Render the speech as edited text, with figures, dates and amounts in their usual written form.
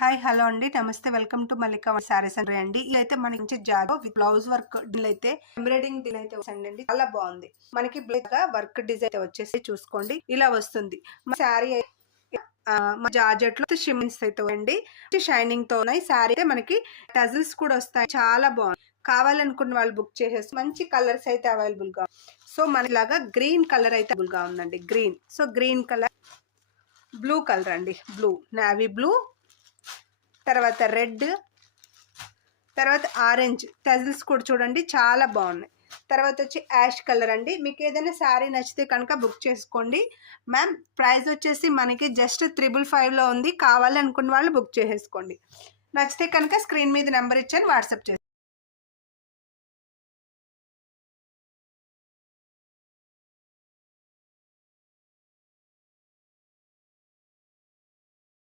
hi hello అండి నమస్తే welcome to Mallika saris అండి ఇదైతే మనకి జాగో విత్ బ్లౌజ్ వర్క్ డీల్ అయితే ఎంబ్రాయిడింగ్ డీల్ అయితే వస్తుందండి చాలా బాగుంది మనకి వర్క్ డిజైన్ వచ్చేసి చూసుకోండి ఇలా వస్తుంది శారీ జార్జెట్ లో షిమ్మిన్స్ అయితే అండి షైనింగ్ తో ఉన్నాయి శారీ అయితే మనకి టజిల్స్ కూడా వస్తాయి చాలా బాగుంది కావాలనుకున్న వాళ్ళు బుక్ చేసేసి మంచి కలర్స్ అయితే అవైలబుల్ గా సో మనలాగా గ్రీన్ కలర్ అయితే అవైలబుల్ గా ఉందండి green so green colour blue colour అండి బ్లూ నావీ బ్లూ తర్వాత రెడ్ తర్వాత ఆరెంజ్ టజిల్స్ కూడా చూడండి చాలా బాగున్నాయి తర్వాత వచ్చి యాష్ కలర్ అండి మీకు ఏదైనా శారీ నచ్చితే కనుక బుక్ చేసుకోండి మ్యామ్ ప్రైస్ వచ్చేసి మనకి జస్ట్ 555 లో ఉంది కావాలనుకున్న వాళ్ళు బుక్ చేసేసుకోండి నచ్చితే కనుక స్క్రీన్ మీద నెంబర్ ఇచ్చాను వాట్సాప్ చేసి